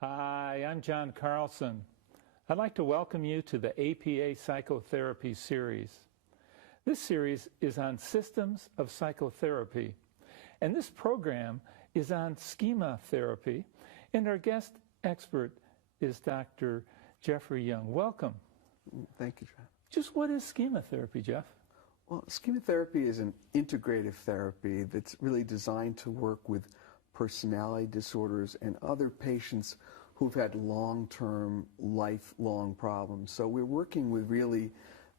Hi, I'm John Carlson. I'd like to welcome you to the APA Psychotherapy series. This series is on systems of psychotherapy, and this program is on schema therapy, and our guest expert is Dr. Jeffrey Young. Welcome. Thank you, John. Just what is schema therapy, Jeff? Well, schema therapy is an integrative therapy that's really designed to work with personality disorders and other patients who've had long-term, lifelong problems. So we're working with really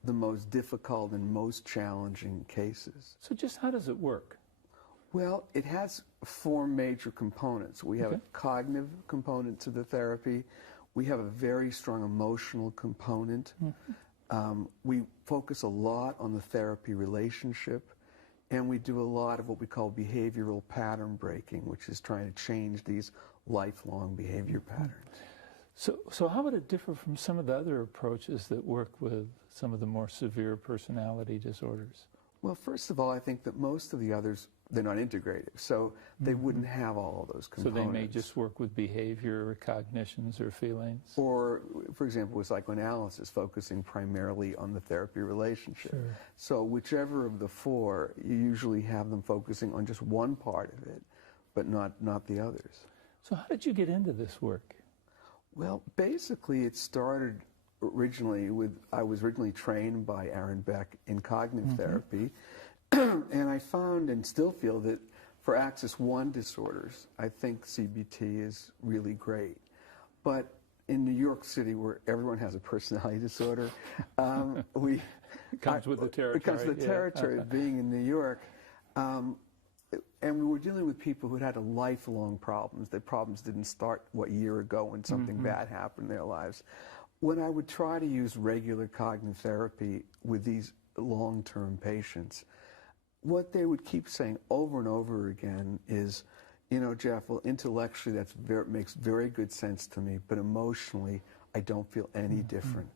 the most difficult and most challenging cases. So just how does it work? Well, it has four major components. We have a cognitive component to the therapy. We have a very strong emotional component. We focus a lot on the therapy relationship. And we do a lot of what we call behavioral pattern breaking, which is trying to change these lifelong behavior patterns. So how would it differ from some of the other approaches that work with some of the more severe personality disorders? Well, first of all, I think that most of the others, they're not integrative, so they wouldn't have all of those components. So they may just work with behavior or cognitions or feelings? Or, for example, with psychoanalysis, focusing primarily on the therapy relationship. Sure. So whichever of the four, you usually have them focusing on just one part of it, but not the others. So how did you get into this work? Well, basically it started originally with, I was originally trained by Aaron Beck in cognitive therapy, and I found and still feel that for Axis 1 disorders, I think CBT is really great. But in New York City, where everyone has a personality disorder, It comes with the territory. It comes with the territory of being in New York. And we were dealing with people who had lifelong problems. Their problems didn't start, a year ago when something bad happened in their lives. When I would try to use regular cognitive therapy with these long-term patients, what they would keep saying over and over again is, you know, Jeff, well, intellectually makes very good sense to me, but emotionally, I don't feel any different.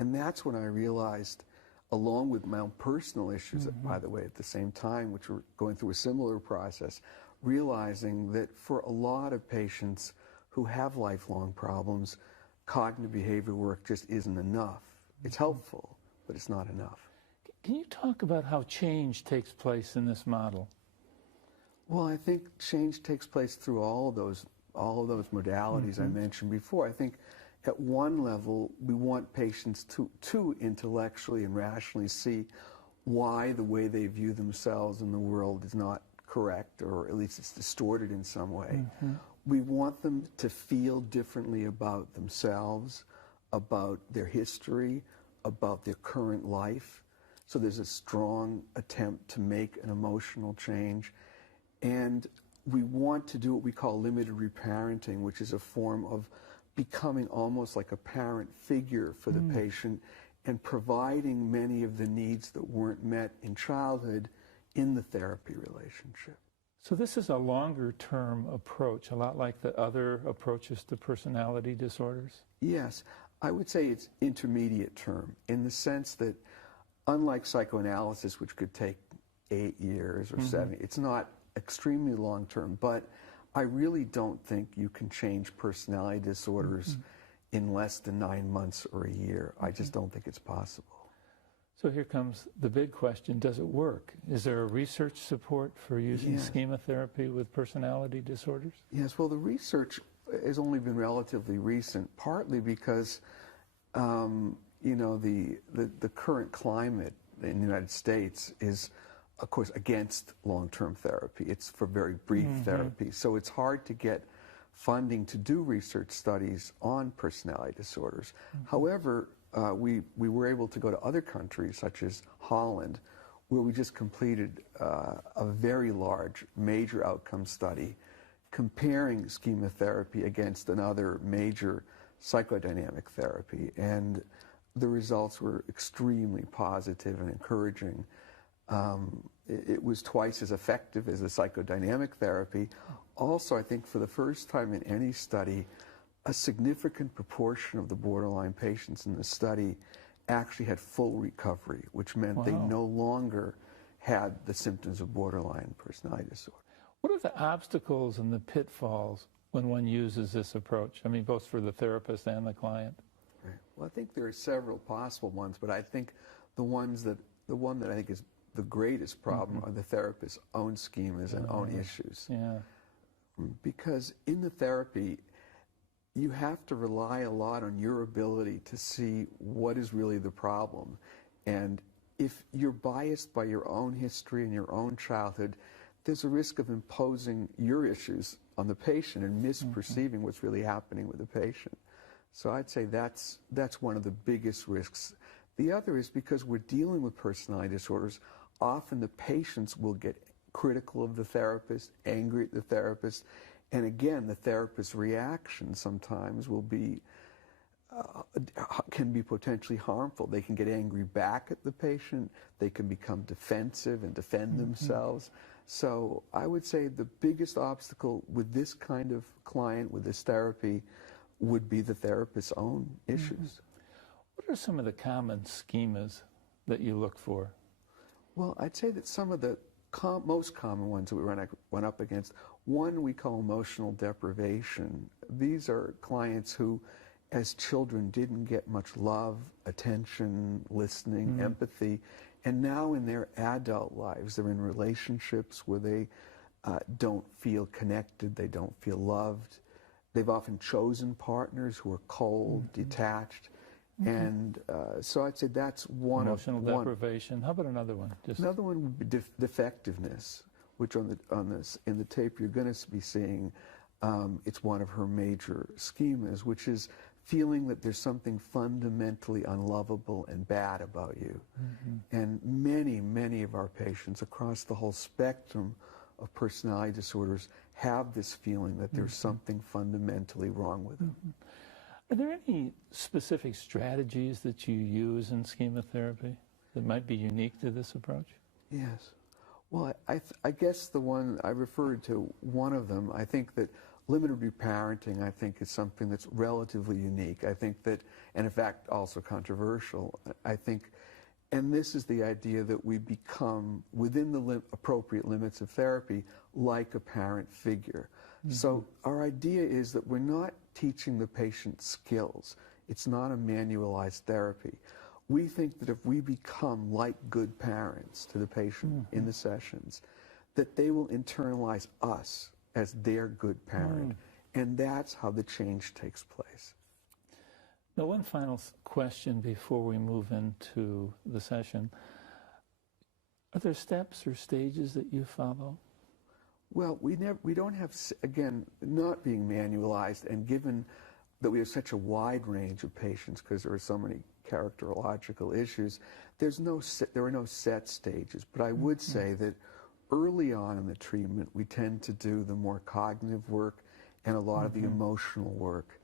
And that's when I realized, along with my own personal issues, by the way, at the same time, which were going through a similar process, realizing that for a lot of patients who have lifelong problems, cognitive behavior work just isn't enough. It's helpful, but it's not enough. Can you talk about how change takes place in this model? Well, I think change takes place through all of those modalities I mentioned before. I think at one level, we want patients to intellectually and rationally see why the way they view themselves in the world is not correct, or at least it's distorted in some way. We want them to feel differently about themselves, about their history, about their current life. So there's a strong attempt to make an emotional change. And we want to do what we call limited reparenting, which is a form of becoming almost like a parent figure for the patient and providing many of the needs that weren't met in childhood in the therapy relationship. So this is a longer-term approach, a lot like the other approaches to personality disorders? Yes, I would say it's intermediate term in the sense that, unlike psychoanalysis, which could take 8 years or 7, it's not extremely long-term, but I really don't think you can change personality disorders in less than 9 months or a year. I just don't think it's possible. So here comes the big question, does it work? Is there a research support for using schema therapy with personality disorders? Yes, well, the research has only been relatively recent, partly because you know, the current climate in the United States is, of course, against long-term therapy. It's for very brief therapy. So it's hard to get funding to do research studies on personality disorders. However, we were able to go to other countries, such as Holland, where we just completed a very large, major outcome study comparing schema therapy against another major psychodynamic therapy. And the results were extremely positive and encouraging. It was twice as effective as the psychodynamic therapy. Also, I think for the first time in any study, a significant proportion of the borderline patients in the study actually had full recovery, which meant they no longer had the symptoms of borderline personality disorder. What are the obstacles and the pitfalls when one uses this approach? I mean, both for the therapist and the client. Right. Well, I think there are several possible ones, but I think the one that I think is the greatest problem are the therapist's own schemas and own issues. Yeah. Because in the therapy, you have to rely a lot on your ability to see what is really the problem. And if you're biased by your own history and your own childhood, there's a risk of imposing your issues on the patient and misperceiving what's really happening with the patient. So I'd say that's one of the biggest risks. The other is because we're dealing with personality disorders, often the patients will get critical of the therapist, angry at the therapist, and again, the therapist's reaction sometimes will be can be potentially harmful. They can get angry back at the patient. They can become defensive and defend themselves. So I would say the biggest obstacle with this kind of client, with this therapy, would be the therapist's own issues. What are some of the common schemas that you look for? Well, I'd say that some of the most common ones that we run up against, one we call emotional deprivation. These are clients who, as children, didn't get much love, attention, listening, empathy, and now in their adult lives, they're in relationships where they don't feel connected, they don't feel loved. They've often chosen partners who are cold, detached, and so I'd say that's one Emotional of deprivation. How about another one? Another one would be defectiveness, which in the tape you're going to be seeing. It's one of her major schemas, which is feeling that there's something fundamentally unlovable and bad about you. And many of our patients across the whole spectrum of personality disorders have this feeling that there's something fundamentally wrong with them. Are there any specific strategies that you use in schema therapy that might be unique to this approach? Yes. Well, I guess the one I referred to, one of them, I think that limited reparenting, I think, is something that's relatively unique. I think that, and in fact, also controversial. I think, and this is the idea that we become, within the appropriate limits of therapy, like a parent figure. So our idea is that we're not teaching the patient skills. It's not a manualized therapy. We think that if we become like good parents to the patient in the sessions, that they will internalize us as their good parent. And that's how the change takes place. Now, one final question before we move into the session. Are there steps or stages that you follow? Well, we don't have, again, not being manualized, and given that we have such a wide range of patients because there are so many characterological issues, there are no set stages. But I would say that early on in the treatment, we tend to do the more cognitive work and a lot of the emotional work.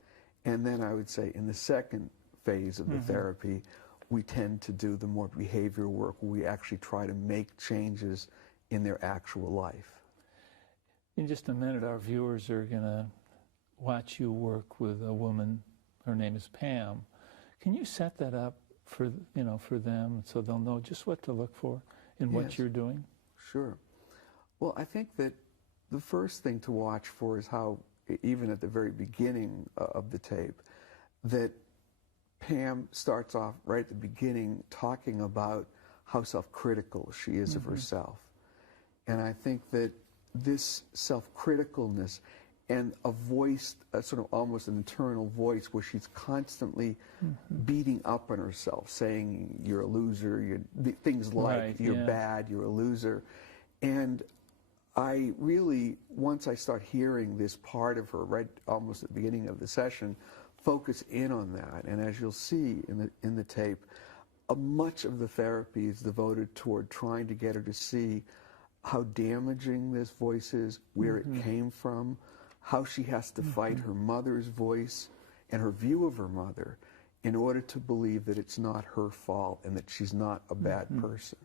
And then I would say in the second phase of the therapy, we tend to do the more behavioral work where we actually try to make changes in their actual life. In just a minute, our viewers are going to watch you work with a woman. Her name is Pam. Can you set that up for them so they'll know just what to look for in what you're doing? Sure. Well, I think that the first thing to watch for is how, even at the very beginning of the tape, that Pam starts off right at the beginning talking about how self-critical she is of herself. And I think that this self-criticalness and a voice, a sort of almost an internal voice where she's constantly beating up on herself, saying you're a loser, things like you're bad, you're a loser. And I really, once I start hearing this part of her right almost at the beginning of the session, focus in on that. And as you'll see in the tape, much of the therapy is devoted toward trying to get her to see how damaging this voice is, where it came from, how she has to fight her mother's voice and her view of her mother in order to believe that it's not her fault and that she's not a bad person.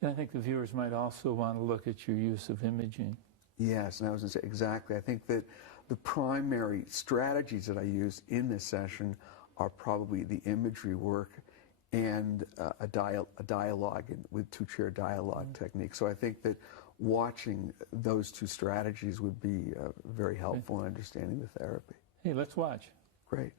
And I think the viewers might also want to look at your use of imaging. Yes, and I was going to say exactly. I think that the primary strategies that I use in this session are probably the imagery work and a dialogue with two-chair dialogue technique. So I think that watching those two strategies would be very helpful in understanding the therapy. Hey, let's watch. Great.